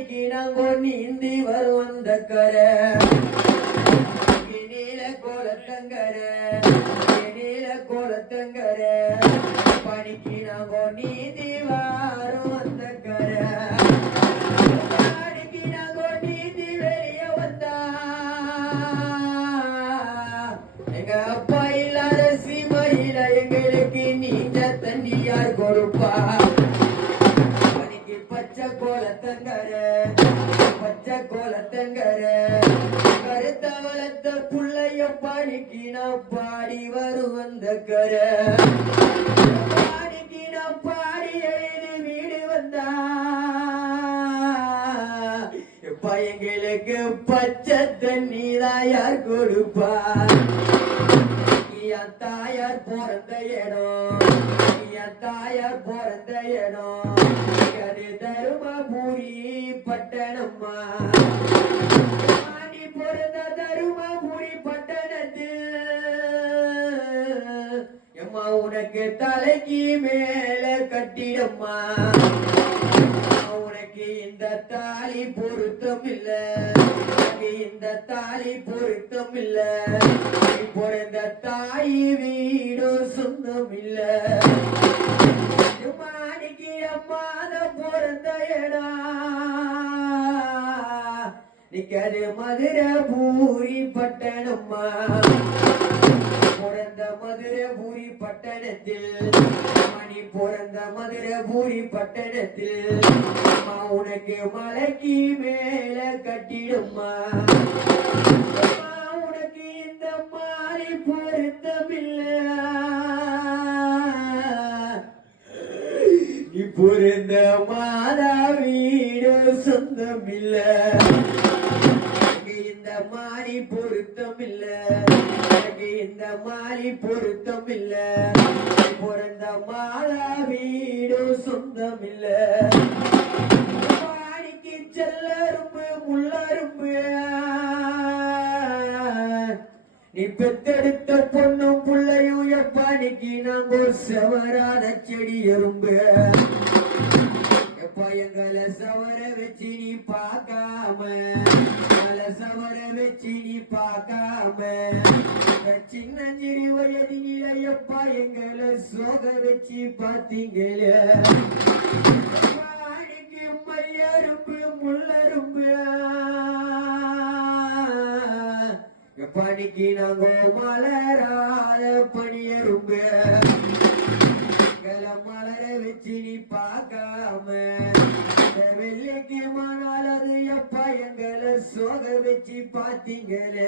பணிக்கு நாங்கோ நீந்தி வரும் அந்த கரை நீல கோலத்தங்கரை நீல கோலத்தங்கரை பணிக்கு நாங்கோ நீந்தி வரும் அந்த கரை பணிக்கு நாங்கோ நீந்தி வெளிய வந்தா எங்க அப்பா இல்லாத சீமையில எங்களுக்கு நீங்க தண்ணி யார் கொடுப்பா பச்சை கோலத்தங்கர கருத்த வளர்த்த புள்ளைய பாடிக்கு நான் பாடி வரும் அந்த கரை பாடிக்கு நான் பாடி எழுதி வீடு வந்தா எங்களுக்கு பச்சை தண்ணி தான் யார் கொடுப்பா என் தாயார் பிறந்த இடம் என் தாயார் பிறந்த இடம் தருமபுரி பட்டணம்மா நீ பிறந்த தருமபுரி பட்டணத்தில் எம்மா உனக்கு தலைக்கு மேல கட்டிடம்மா உனக்கு இந்த தாலி பொருத்தம் இல்ல இந்த தாலி பொருத்தம் இல்ல நீ பிறந்த தாய் வீடு சொந்தம் இல்ல மாணிக்கு அம்மாத பிறந்த இடம் நிக்கது மதுரை பூரி பட்டணம்மா பிறந்த மதுரை பூரி பட்டணத்தில் மணி பிறந்த மதுரை பூரி பட்டணத்தில் உனக்கு மலைக்கு மேல கட்டிடும்மா உனக்கு இந்த மாதிரி பொருத்தமில்லை நீ பிறந்த மாதா வீடு சொந்தம் இல்ல இந்த மாதிரி பொருத்தம் இல்ல இந்த மாதிரி பொருத்தம் இல்ல பிறந்த மாதா வீடு சொந்தம் இல்ல பாடிக்கு செல்லரும்பு முள்ளரும்பு நீ பெத்தெடுத்த பொண்ணும் புள்ளையும் எப்பாடிக்கு நாங்க ஒரு செவரான செடி எறும்பு எப்ப எங்களை சவர வச்சு நீ பார்க்காம சவர வச்சு நீ பார்க்காம சின்ன சிறு வயதில எப்பா எங்களை சோக வச்சு பார்த்தீங்களே பாடிக்கு மையரும்பு முள்ளரும்பு பணிக்கு நாங்கோ மலராத பணியரும்பு மலர வச்சு நீ பார்க்காம வெள்ளைக்கு மானால் அது எப்பா எங்களை சோக வச்சு பார்த்தீங்களே